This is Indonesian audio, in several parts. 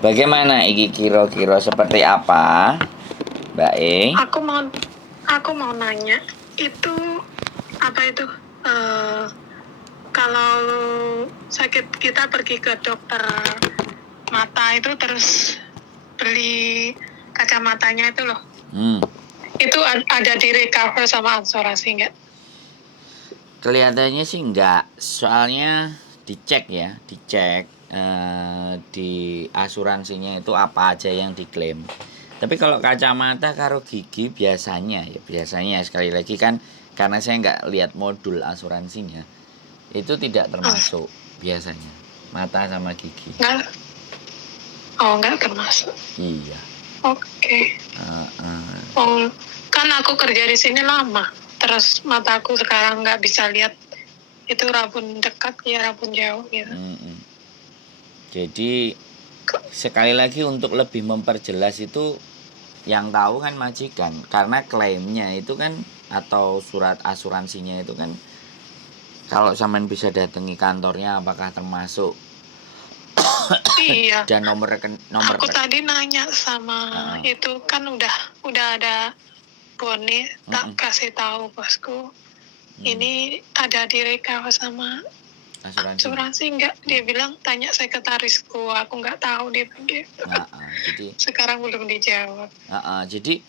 Bagaimana iki kira-kira seperti apa, Mbak E? Aku mau nanya, itu apa itu? Kalau sakit kita pergi ke dokter mata itu terus beli kacamatanya itu loh. Itu ada di recover sama asuransi nggak? Kelihatannya sih enggak, soalnya dicek di asuransinya itu apa aja yang diklaim. Tapi kalau kacamata karo gigi biasanya sekali lagi kan karena saya nggak lihat modul asuransinya itu tidak termasuk biasanya mata sama gigi. Nggak termasuk. Iya. Oke. Kan aku kerja di sini lama, terus mataku sekarang nggak bisa lihat itu rabun dekat ya rabun jauh gitu. Jadi sekali lagi untuk lebih memperjelas itu yang tahu kan majikan, karena klaimnya itu kan atau surat asuransinya itu kan kalau sampean bisa datangi kantornya apakah termasuk iya. dan nomor aku tadi nanya sama itu kan udah ada Boni tak kasih tahu bosku ini ada di recover sama asuransi enggak, dia bilang tanya sekretarisku, aku nggak tahu dia begitu. Jadi sekarang belum dijawab. Jadi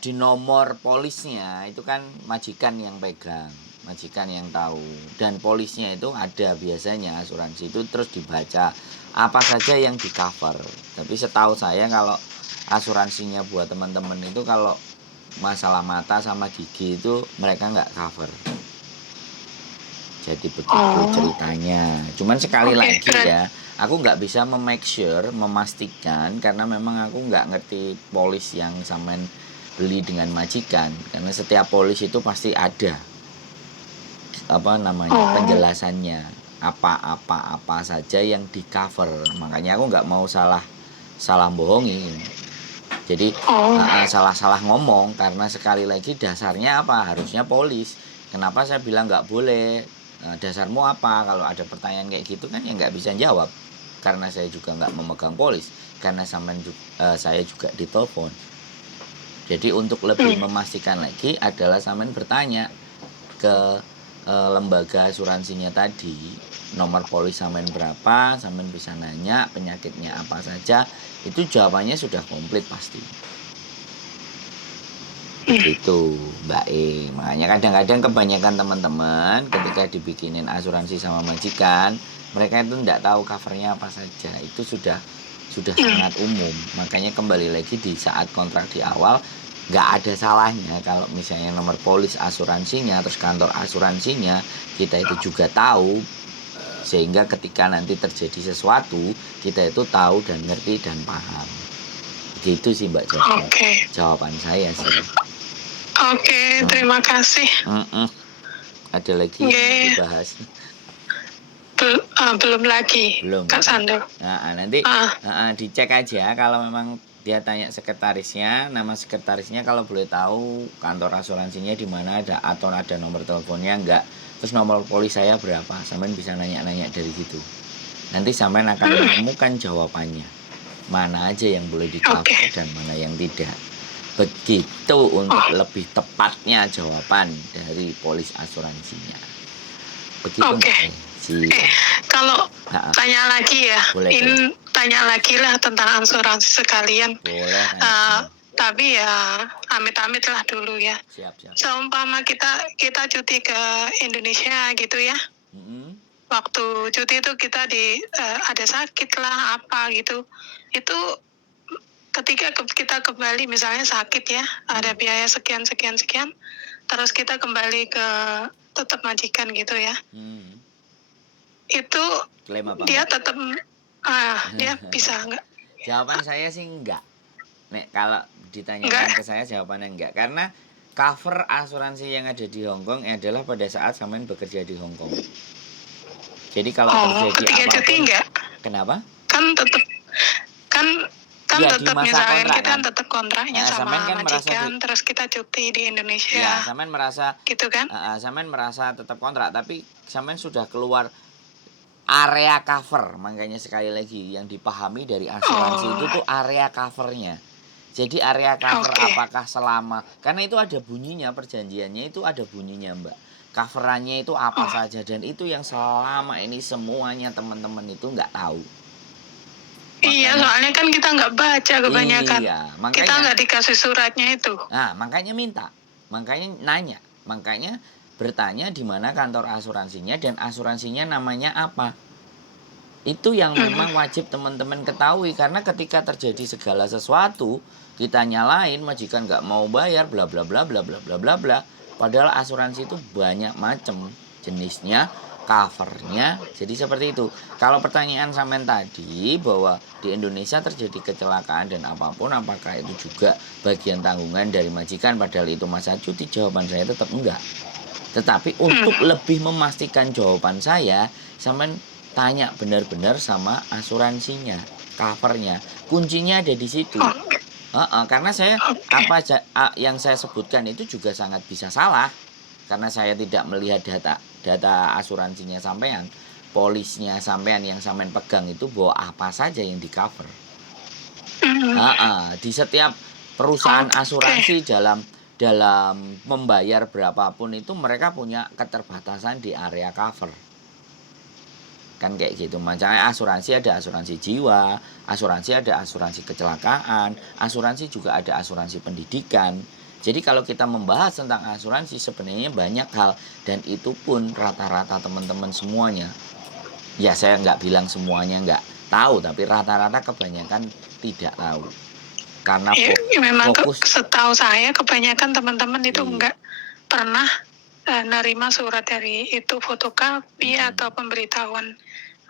di nomor polisnya itu kan majikan yang pegang, majikan yang tahu, dan polisnya itu ada biasanya asuransi itu terus dibaca apa saja yang di cover. Tapi setahu saya kalau asuransinya buat teman-teman itu kalau masalah mata sama gigi itu mereka nggak cover. Jadi begitu ceritanya. Cuman sekali lagi ya, aku nggak bisa make sure, memastikan karena memang aku nggak ngerti polis yang sampean beli dengan majikan. Karena setiap polis itu pasti ada penjelasannya apa saja yang di cover. Makanya aku nggak mau salah bohongi. Jadi salah ngomong karena sekali lagi dasarnya apa, harusnya polis. Kenapa saya bilang nggak boleh? Dasarmu apa? Kalau ada pertanyaan kayak gitu kan ya nggak bisa jawab karena saya juga nggak memegang polis, karena saya juga ditelepon. Jadi untuk lebih memastikan lagi adalah sampean bertanya ke lembaga asuransinya tadi, nomor polis sampean berapa, sampean bisa nanya penyakitnya apa saja, itu jawabannya sudah komplit pasti. Begitu Mbak E. Makanya kadang-kadang kebanyakan teman-teman ketika dibikinin asuransi sama majikan, mereka itu tidak tahu covernya apa saja. Itu sudah sangat umum. Makanya kembali lagi di saat kontrak di awal, nggak ada salahnya kalau misalnya nomor polis asuransinya terus kantor asuransinya kita itu juga tahu, sehingga ketika nanti terjadi sesuatu kita itu tahu dan ngerti dan paham. Begitu sih Mbak Joko. Jawaban saya sih. Oke, terima kasih. Ada lagi yang dibahas? Belum lagi. Belum. Kak Sando. Nanti dicek aja kalau memang dia tanya sekretarisnya, nama sekretarisnya kalau boleh tahu kantor asuransinya di mana ada atau ada nomor teleponnya enggak. Terus nomor polis saya berapa? Sampean bisa nanya-nanya dari situ. Nanti sampean akan menemukan jawabannya. Mana aja yang boleh di-cover dan mana yang tidak. Begitu untuk lebih tepatnya jawaban dari polis asuransinya. Begitu. Kalau tanya lagi ya, boleh. Tanya lagi lah tentang asuransi sekalian. Boleh. Tapi ya amit-amit lah dulu ya. Siap. Seumpama kita cuti ke Indonesia gitu ya. Waktu cuti itu kita ada sakit lah apa gitu. Itu ketika kita kembali misalnya sakit ya, ada biaya sekian, terus kita kembali ke tetap majikan gitu ya. Itu dia tetap dia bisa enggak? Jawaban saya sih enggak. Nek kalau ditanyakan ke saya jawabannya enggak, karena cover asuransi yang ada di Hong Kong adalah pada saat sampean bekerja di Hong Kong. Jadi kalau terjadi apapun, cuti enggak? Kenapa? Kan tetap misalnya kita kan tetap kontraknya sama majikan, terus kita cuti di Indonesia. Ya, sampean merasa gitu kan? Sampean merasa tetap kontrak, tapi sampean sudah keluar area cover. Makanya sekali lagi yang dipahami dari asuransi itu tuh area covernya. Jadi area cover apakah selama, karena itu ada bunyinya, perjanjiannya itu ada bunyinya Mbak. Coverannya itu apa saja, dan itu yang selama ini semuanya teman-teman itu nggak tahu. Iya, soalnya kan kita nggak baca kebanyakan. Iya, makanya kita nggak dikasih suratnya itu. Nah, makanya minta, makanya nanya, makanya bertanya di mana kantor asuransinya dan asuransinya namanya apa. Itu yang memang wajib teman-teman ketahui, karena ketika terjadi segala sesuatu kita nyalain majikan nggak mau bayar bla bla bla bla bla bla bla bla. Padahal asuransi itu banyak macam jenisnya, covernya. Jadi seperti itu. Kalau pertanyaan sampean tadi bahwa di Indonesia terjadi kecelakaan dan apapun, apakah itu juga bagian tanggungan dari majikan padahal itu masa cuti, jawaban saya tetap enggak. Tetapi untuk lebih memastikan jawaban saya, sampean tanya benar-benar sama asuransinya, covernya. Kuncinya ada di situ. Karena saya yang saya sebutkan itu juga sangat bisa salah, karena saya tidak melihat data asuransinya sampean, polisnya sampean yang sampean pegang itu bahwa apa saja yang di cover. Di setiap perusahaan asuransi dalam membayar berapapun itu mereka punya keterbatasan di area cover. Kan kayak gitu. Makanya asuransi ada asuransi jiwa, asuransi ada asuransi kecelakaan, asuransi juga ada asuransi pendidikan. Jadi kalau kita membahas tentang asuransi sebenarnya banyak hal, dan itu pun rata-rata teman-teman semuanya, ya saya nggak bilang semuanya nggak tahu, tapi rata-rata kebanyakan tidak tahu. Karena memang setahu saya kebanyakan teman-teman itu nggak pernah nerima surat dari itu fotokopi atau pemberitahuan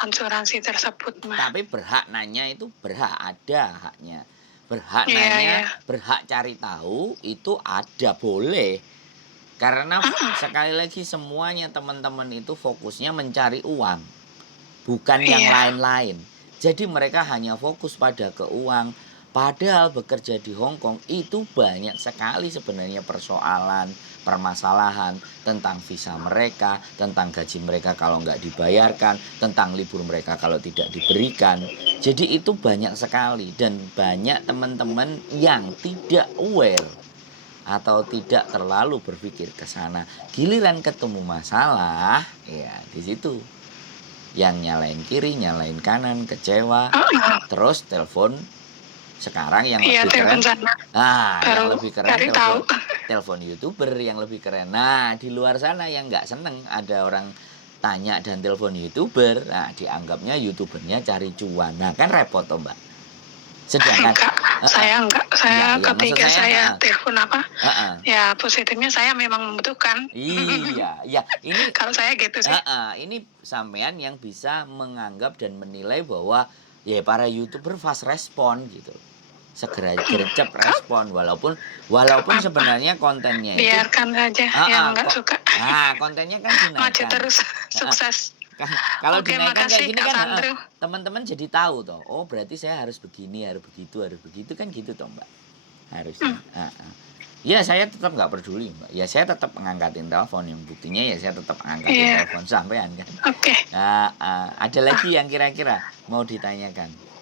asuransi tersebut, Mas. Tapi berhak nanya itu berhak, ada haknya. Berhak nanya, berhak cari tahu itu ada, boleh. Karena sekali lagi semuanya teman-teman itu fokusnya mencari uang, bukan yang lain-lain. Jadi mereka hanya fokus pada keuangan. Padahal bekerja di Hong Kong itu banyak sekali sebenarnya persoalan, permasalahan tentang visa mereka, tentang gaji mereka kalau nggak dibayarkan, tentang libur mereka kalau tidak diberikan. Jadi itu banyak sekali, dan banyak teman-teman yang tidak aware atau tidak terlalu berpikir ke sana. Giliran ketemu masalah, ya di situ yang nyalain kiri, nyalain kanan, kecewa, terus telepon. Sekarang yang lebih keren, yang lebih keren telepon YouTuber yang lebih keren. Nah, di luar sana yang nggak seneng ada orang tanya dan telepon YouTuber, nah dianggapnya YouTubernya cari cuan. Nah, kan repot toh, Mbak. Sedangkan saya ketika saya telepon ya positifnya saya memang membutuhkan. Iya, ini kalau saya gitu sih. Ini sampean yang bisa menganggap dan menilai bahwa ya para YouTuber fast respon gitu. Segera gercep respon, walaupun sebenarnya kontennya itu biarkan saja yang nggak suka. Kontennya kan dinaikkan, maju terus, sukses. Kalau dinaikkan kayak gini kan teman-teman jadi tahu toh, oh berarti saya harus begini, harus begitu kan gitu toh Mbak, harusnya. Ya saya tetap nggak peduli Mbak, ya saya tetap mengangkatin telepon, yang buktinya ya saya tetap mengangkatin telepon sampean kan. Ada lagi yang kira-kira mau ditanyakan?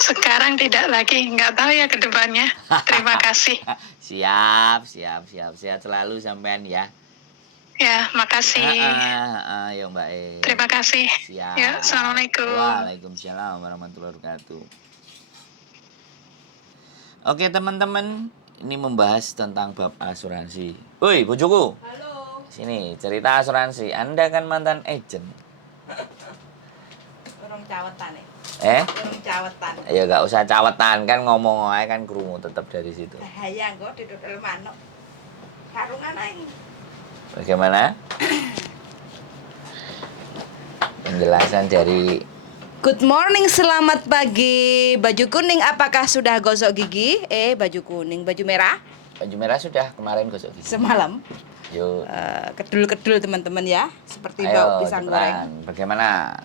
Sekarang tidak lagi, nggak tahu ya ke depannya. Terima kasih. Siap selalu sampean ya. Ya, makasih. Ya Mbak Terima kasih. Siap. Ya, Assalamualaikum. Waalaikumsalam warahmatullahi wabarakatuh. Oke teman-teman, ini membahas tentang bab asuransi. Woi bojoku. Halo. Sini cerita asuransi. Anda kan mantan agent. Orang cawetan ya. Orang cawetan. Ya gak usah cawetan, kan ngomong aja kan krungu tetap dari situ. Bahaya kok didodol manuk. Karungan ae. Bagaimana? Penjelasan dari Good morning, selamat pagi. Baju kuning apakah sudah gosok gigi? Baju kuning, baju merah? Baju merah sudah kemarin gosok gigi. Semalam. Yuk. Kedul-kedul teman-teman ya, seperti bau pisang goreng. Bagaimana?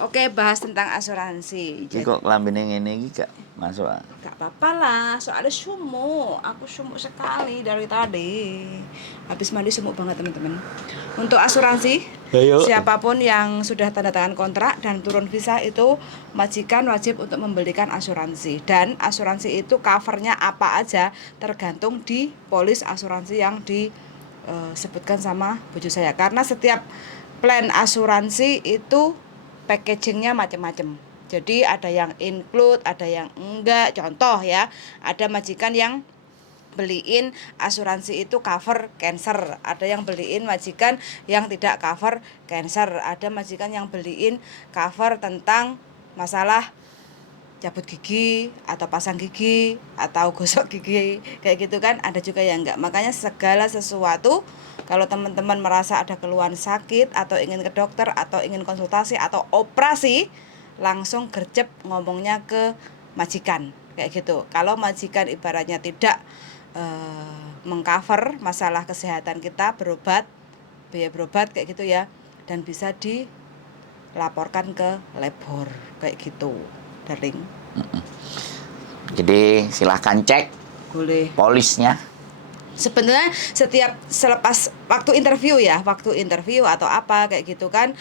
Oke, bahas tentang asuransi. Jadi kok lambene ngene iki gak masuk? Gak apa-apa lah, soalnya sumuk. Aku sumuk sekali dari tadi. Habis mandi sumuk banget teman-teman. Untuk asuransi, Ayo. Siapapun yang sudah tanda tangan kontrak dan turun visa itu majikan wajib untuk membelikan asuransi, dan asuransi itu covernya apa aja tergantung di polis asuransi yang disebutkan sama bojo saya, karena setiap plan asuransi itu packagingnya macam-macam. Jadi ada yang include, ada yang enggak. Contoh ya, ada majikan yang beliin asuransi itu cover cancer, ada yang beliin majikan yang tidak cover cancer, ada majikan yang beliin cover tentang masalah cabut gigi atau pasang gigi atau gosok gigi kayak gitu kan, ada juga yang enggak. Makanya segala sesuatu kalau teman-teman merasa ada keluhan sakit atau ingin ke dokter atau ingin konsultasi atau operasi, langsung gercep ngomongnya ke majikan kayak gitu. Kalau majikan ibaratnya tidak mengcover masalah kesehatan kita, berobat, biaya berobat kayak gitu ya, dan bisa dilaporkan ke labor kayak gitu, darling. Jadi silahkan cek Boleh. polisnya. Sebenarnya setiap selepas waktu interview atau apa kayak gitu kan,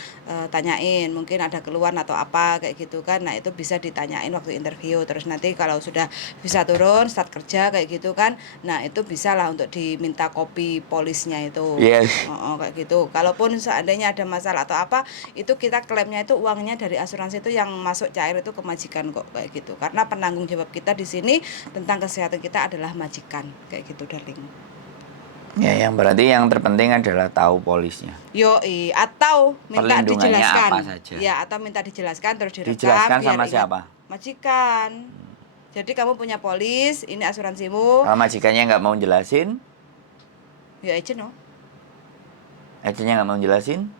tanyain mungkin ada keluhan atau apa kayak gitu kan. Nah itu bisa ditanyain waktu interview. Terus nanti kalau sudah bisa turun start kerja kayak gitu kan, nah itu bisa lah untuk diminta kopi polisnya itu. Yes. Kayak gitu. Kalaupun seandainya ada masalah atau apa, itu kita klaimnya itu uangnya dari asuransi itu yang masuk cair itu ke majikan kok kayak gitu. Karena penanggung jawab kita di sini tentang kesehatan kita adalah majikan kayak gitu, darling. Ya, yang berarti yang terpenting adalah tahu polisnya. Yoi, atau minta Perlindungannya dijelaskan. apa saja. Ya, atau minta dijelaskan terus direkam. Dijelaskan biar sama ingat. siapa? Majikan. Jadi kamu punya polis, ini asuransimu. Kalau majikannya nggak mau jelasin, Ya agent no. agennya nggak mau jelasin,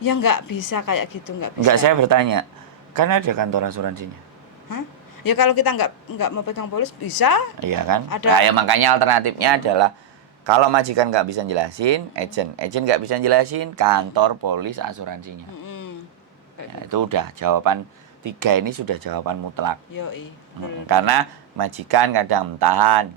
Ya nggak bisa kayak gitu, nggak bisa. nggak, saya bertanya, kan ada kantor asuransinya. Hah? Ya kalau kita nggak mau pegang polis bisa. Iya kan? Ada. Nah, ya makanya alternatifnya adalah kalau majikan nggak bisa jelasin, agen nggak bisa jelasin, kantor polis asuransinya. Ya, itu udah jawaban 3 ini sudah jawaban mutlak. Yoi. Karena majikan kadang mentahan,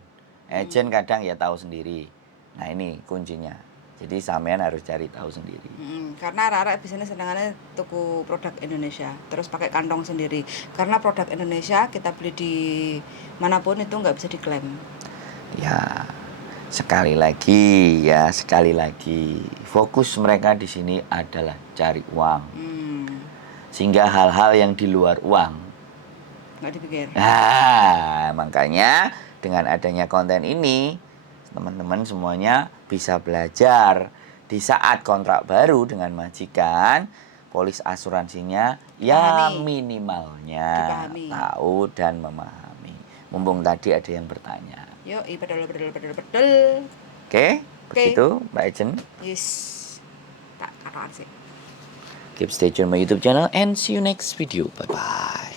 agen kadang ya tahu sendiri. Nah ini kuncinya. Jadi sampean harus cari tahu sendiri. Karena arek-arek bisnis senengannya tuku produk Indonesia, terus pakai kantong sendiri. Karena produk Indonesia kita beli di manapun itu nggak bisa diklaim. Ya, sekali lagi, fokus mereka di sini adalah cari uang. Sehingga hal-hal yang di luar uang Nggak dipikir. Nah, makanya dengan adanya konten ini, teman-teman semuanya bisa belajar di saat kontrak baru dengan majikan, polis asuransinya ya minimalnya dipahami, tahu dan memahami. Mumpung tadi ada yang bertanya. Yoi, bedel. Oke, begitu Mbak Ejen. Yes. Tak katakan sih. Keep stay tune my YouTube channel and see you next video. Bye bye.